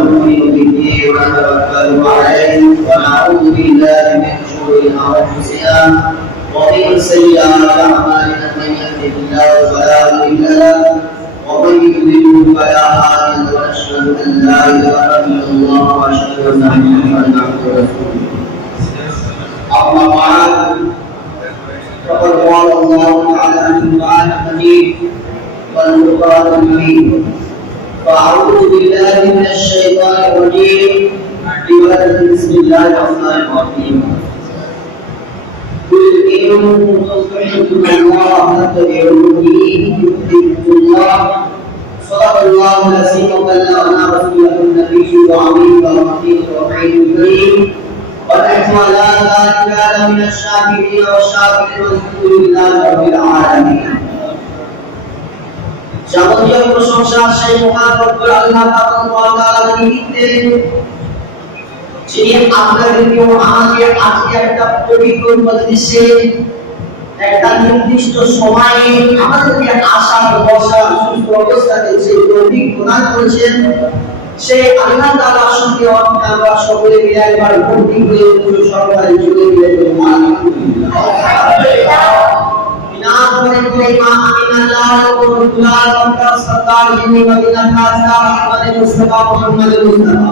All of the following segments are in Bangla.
ونؤمن به ونتوكل عليه ونعوذ بالله من شرور انفسنا ومن سيئات اعمالنا من يهده الله فلا مضل له ومن يضلل فلا هادي له ونشهد ان لا اله الا الله واشهد ان محمدا عبده ورسوله صدق الله العظيم وبلغنا رسوله النبي العظيم ورحمه الرحيم الكريم ونحن على ذلك كان من الشاكرين والشاكرين والحمد لله رب العالمين যাবতীয় প্রশংসা সেই মহান রব্বুল আল্লাহ তাআলার নিমিত্তে যিনি আপনাদেরকে ও আমাকে আজকে একটা পবিত্র মজলিসে একটা নির্দিষ্ট সময়ে আমাদেরকে আসার বসার সুস্থ অবস্থাতে যে তৌফিক প্রদান করেছেন সেই আল্লাহ তাআলার সঙ্গে আমরা সকলে মিলে একবার ভর্তি হয়ে পুরো সরকারি যুগে মিলে আলহামদুলিল্লাহ नाम करे कोई मां अमीना अल्लाह को दुलार का सरदार जिनी मदीना का सरदार हमारे मुस्तफा मोहम्मद मुस्तफा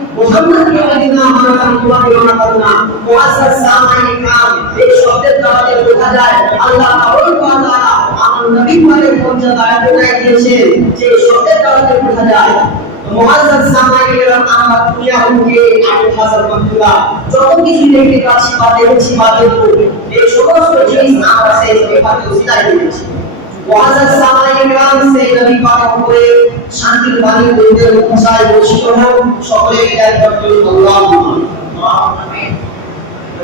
মুহাম্মদকে যদি না বানাতাম তোমাকে মুআসসাস সামাইন কাম এই শব্দের দ্বারা বোঝা যায় আল্লাহ তাআলা আমার নবী পাকের মর্যাদা এতটাই দিয়েছেন যে শব্দের দ্বারা বোঝা যায় মুআজ্জাজ সামাইয়ের আমরা দুনিয়া হতে আবু হাসান মাহমুদুল্লাহ যত কিছু দেখতে পাচ্ছি বা দেখছি বা দেখব এই সমস্ত জিনিস আমরা সেই পেপারে উচিতাই দিয়েছি। মুআজ্জাজ সামাইয়ের গ্রাম সেই নবী পাকের উপরে শান্তির বাণী বলতে ভাষায় বসিত হোক সকলে একবার বলুন আল্লাহুম্মা আমিন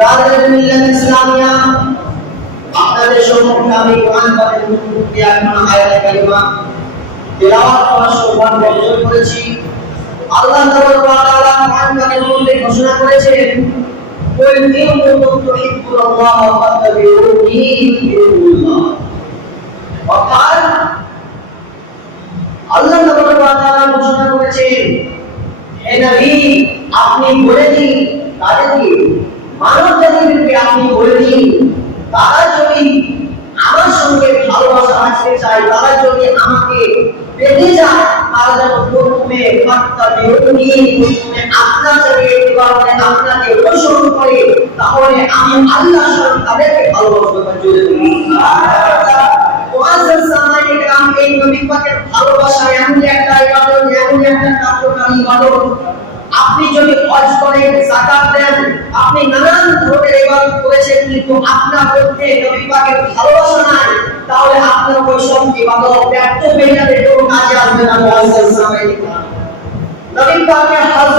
রাজের মিল্লাত ইসলামিয়া আপনাদের সম্মুখে আমি কোরআন পাকের মুখে এখন আয়াত কারিমা তেলাওয়াত করার সৌভাগ্য অর্জন করেছি আল্লাহ তাআলা কোরআন কারিমের মধ্যে ঘোষণা করেছেন قل إن كنتم تحبون الله فاتبعوني يحببكم الله অর্থাৎ আল্লাহ ঘোষণা করেছেন, হে নবী, আপনি বলে দিন, তাদেরকে মানব জাতিকে আপনি বলে দিন, তারা যদি আমার সঙ্গে ভালোবাসা রাখতে চায়, তারা যদি আমাকে পেতে যায় তারা যেন প্রথমে বার্তা বেরোনি প্রথমে আপনার জায়গায় একেবারে আপনাকে অনুসরণ করে, তাহলে আমি আল্লাহ তাদেরকে ভালোবাসতে চলে দিই ওয়াজের ভালোবাসা এমন আপনি যদি হজ করেন, যাকাত দেন, আপনি নানান ধরনের ইবাদত করেছেন, কিন্তু আপনার মধ্যে নবী পাকের ভালোবাসা নাই, তাহলে আপনার ওই সব ইবাদত ব্যর্থ হয়ে যাবে, কোনো কাজে আসবে না নবী পাকের হজ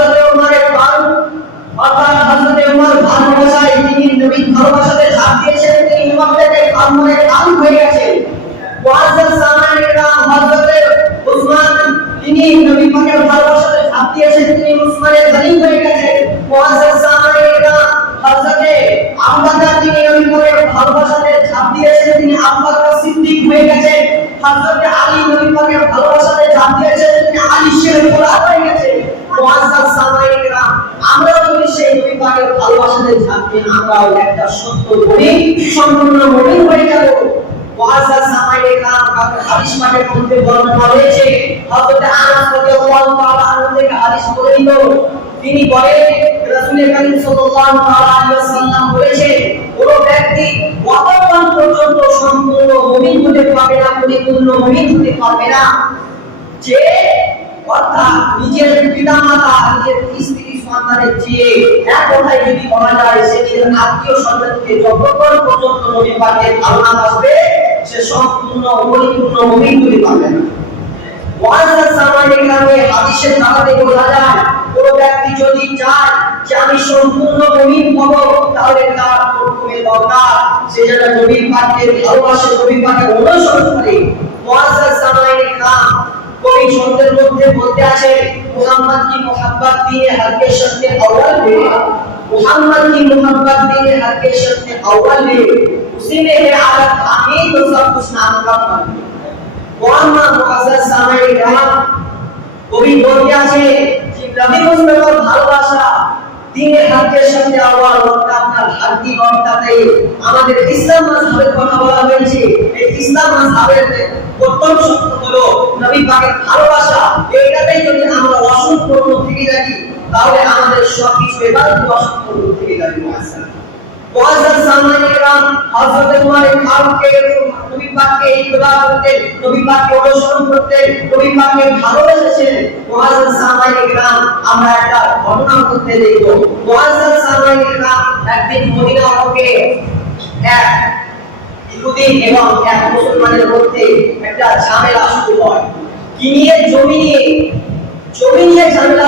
হয়ে গেছেন হযরত আলী নবী পাকের ভালোবাসাতে ঝাঁপ দিয়েছেন তিনি আলী শের গোলাম হয়ে গেছেন মুআজ্জাজ সামাইয়ে کرام আমরা যদি সেই নবী পাকের ভালোবাসাতে ঝাঁপ দিই আমরাও একটা সত্য মুমিন সম্পূর্ণ মুমিন হয়ে যাব মুআজ্জাজ সামাইয়ে کرام কাকে হাদিস পাঠের মধ্যে বর্ণনা রয়েছে হযরত আনাস রাদিয়াল্লাহু তাআলা আনহু থেকে হাদিস বর্ণিত তিনি বলেন রাসূল করিম সাল্লাল্লাহু আলাইহি ওয়াসাল্লাম বলেছেন, কোন ব্যক্তি কতক্ষণ পর্যন্ত সম্পূর্ণ মুমিন হতে পারবে না, পরিপূর্ণ মুমিন হতে পারবে না। যে, অর্থাৎ নিজের পিতামাতা, নিজের স্ত্রী, সন্তানের চেয়ে এক কথায় যদি বলা যায়, সে নিজের আত্মীয় সন্তানকে যতক্ষণ পর্যন্ত নবী পাকের ধারণা আসবে, সে সম্পূর্ণ পরিপূর্ণ মুমিন হতে পারবে না। ওয়াজার সামানে গ্রামে হাদিসের ধারাতে বোঝা যায় চায় যে আমি সম্পূর্ণ গভীর হব, তাহলে তার প্রথমে দরকার। সে যেন গভীর পাঠকে ভালোবাসে গভীর পাঠকে অনুসরণ করে। মহাসার সামাইনি খান কবি ছন্দের মধ্যে বলতে আছে, মোহাম্মদ কি মোহাম্মদ দিয়ে হাতে সত্যে আওয়াল দিয়ে মোহাম্মদ কি মোহাম্মদ দিয়ে হাতে সত্যে আওয়াল দিয়ে उसी में है आदत आगे तो सब कुछ नाम का मन मोहम्मद मुअज्जज सामने रहा वो भी নবী ভালোবাসা কথা বলা হয়েছে। এই ইসলাম মাযহাবের প্রথম হলো নবী পাকের ভালোবাসা। এইটাতেই যদি আমরা অসম্পূর্ণ থেকে থাকি, তাহলে আমাদের সবকিছু এবার অসম্পূর্ণ থেকে যাবে মুসলমানের মধ্যে একটা ঝামেলা শুরু হয়। জমি নিয়ে। ঝামেলা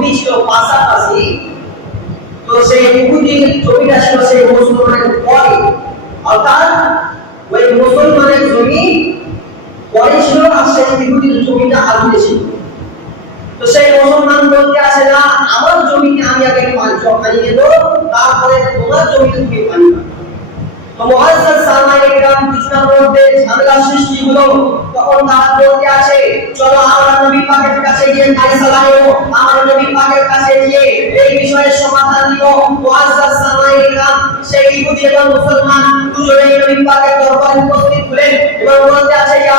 জমি ছিল পাশাপাশি। তো সেই ইহুদির জমিটা ছিল সেই মুসলমানের পরে অর্থাৎ ওই মুসলমানের জমি পরে ছিল আর সেই ইহুদির জমিটা আগে ছিল। তো সেই মুসলমান বলতে আসে না, আমার জমিতে আমি আগে পানি পানি দেবো তারপরে তোমার জমিতে তুমি পানি পাবে। তো মুহাজ্জাজ সালমান ইকরাম কিছুটার মধ্যে ঝামেলা সৃষ্টি হলো। তখন তারা বলতে আছে, চলো আমরা নবী পাকের কাছে গিয়ে তাই নেব আমরা নবী পাকের কাছে গিয়ে এই বিষয়ে সমাধান দিব। মুহাজ্জাজ সালমান ইকরাম সেই ইহুদি এবং মুসলমান দুজনেই নবী পাকের দরবারে উপস্থিত হলেন এবং বলতে আছে, ইয়া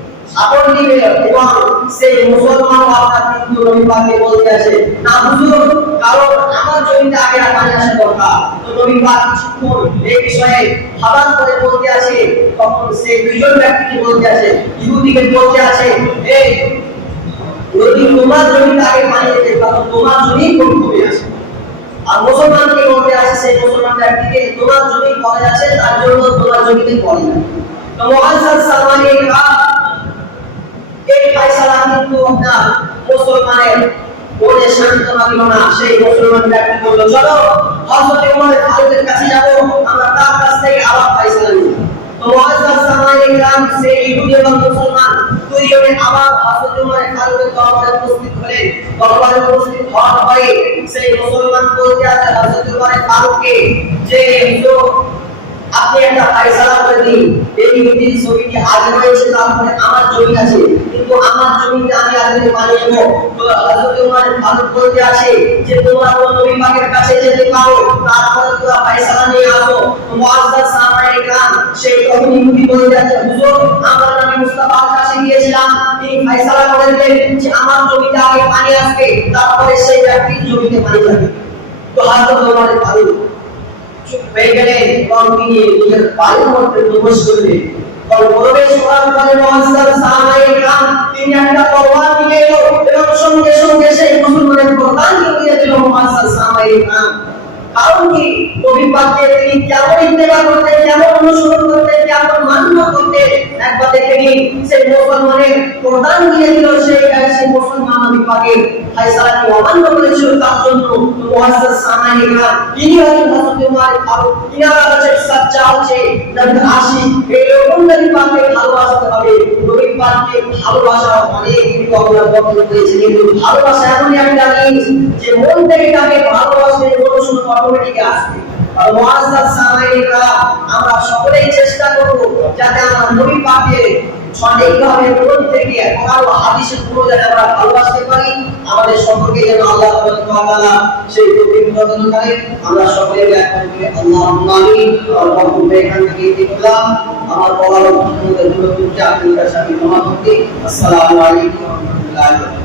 সাপোর্ট দিবে এবং সেই মুসলমান আপনার কিন্তু নবী বলতে আছে না হুজুর, কারণ আমার জমিতে আগে পানি আসা দরকার। তো নবী কিছুক্ষণ এই বিষয়ে ভাবান করে বলতে আছে তখন সেই দুইজন ব্যক্তিকে বলতে আছে ইহুদিকে বলতে আছে এই যদি তোমার জমিতে আগে পানি যেতে কারণ তোমার জমি কোন কমে আছে? আর মুসলমানকে বলতে আছে সেই মুসলমান ব্যক্তিকে, তোমার জমি পড়ে আছে, তার জন্য তোমার জমিতে পড়ে না। তো সালমান ইকরাম এই ফয়সালা কিন্তু আপনার মুসলমানের মনে সান্ত্বনা দিল না, সেই মুসলমান ব্যক্তি বলল, চলো, হযরত ওমর ফারুকের কাছে যাব, আমরা তার কাছ থেকে আবার ফয়সালা নিব। তো মুআজ্জাজ সালমান ইকরাম, সেই ইহুদি এবং মুসলমান দুইজনে আবার হযরত ওমর ফারুকের দরবারে উপস্থিত হলেন। দরবারে উপস্থিত হওয়ার পরে সেই মুসলমান বলতে আছে হযরত ওমর ফারুককে, যে আপনি একটা ফায়সালা করে দিন। এই ইহুদির জমিটি আগে রয়েছে তারপরে আমার জমি আছে। কিন্তু আমার জমিতে আমি আগে পানি নেব হযরত ওমর ফারুক বলতে আছে যে, তোমরা কোন নবী পাকের কাছে যেতে পারো, তারপরে তোমরা ফায়সালা নিয়ে আসো। মুআজ্জাজ সাহাবায়ে ইকরাম সেই তখন ইহুদি বলতে আছে হুজুর, আমরা নবী মুস্তাফার কাছে গিয়েছিলাম। তিনি ফায়সালা করে দিলেন যে, আমার জমিতে আগে পানি আসবে, তারপরে সেই ব্যক্তির জমিতে পানি যাবে তো হযরত ওমর ফারুক वैज्ञानिक कंपनी के पारंपरिक निवेश করবে। কর্পোরেট সভার ফলে মহাস্থান সাহায্য কাম তিনি একটা পরোয়া দিলেন এবং সঙ্গে সঙ্গে সেই মুসলমানের প্রধান কারণ কি? নবী তিনি কেমন ইত্তেবা করতেন, কেমন অনুসরণ করতেন, কেমন মান্য করতেন, একবার দেখে নিন, সেই মুসলমানের প্রধান দিয়ে দিল সেই সেই মুসলমান নবী পাকের ফায়সালাকে অমান্য করেছিল, তার জন্য মুহাজ্জাজ সামাইরা তিনি হলেন হযরত উমর ফারুক ইনারা হচ্ছে সচ্চা হচ্ছে নবী আশিক, এই রকম ভালোবাসতে হবে। নবী ভালোবাসা অনেক কিন্তু আমরা বর্ণন করেছি, কিন্তু ভালোবাসা এমন একটা জিনিস যে মন থেকে তাকে ভালোবাসবে কোনো শুধু অটোমেটিক আসবে। আমরা সকলেই চেষ্টা করব যাতে আমরা নবী পাকের সঠিকভাবে মন থেকে কোরআন হাদিসে পুরো যাতে আমরা ভালোবাসতে পারি আমাদের সম্পর্কে যেন আল্লাহ তাআলা সেই তৌফিক প্রদান করেন। আমরা সকলে এখন করে আল্লাহুম্মা আমিন। আর বক্তব্য এখান থেকে দেখলাম আমার বলার অনুরোধ করতে আপনাদের সাথে ক্ষমা আসসালামু আলাইকুম ওয়া রাহমাতুল্লাহি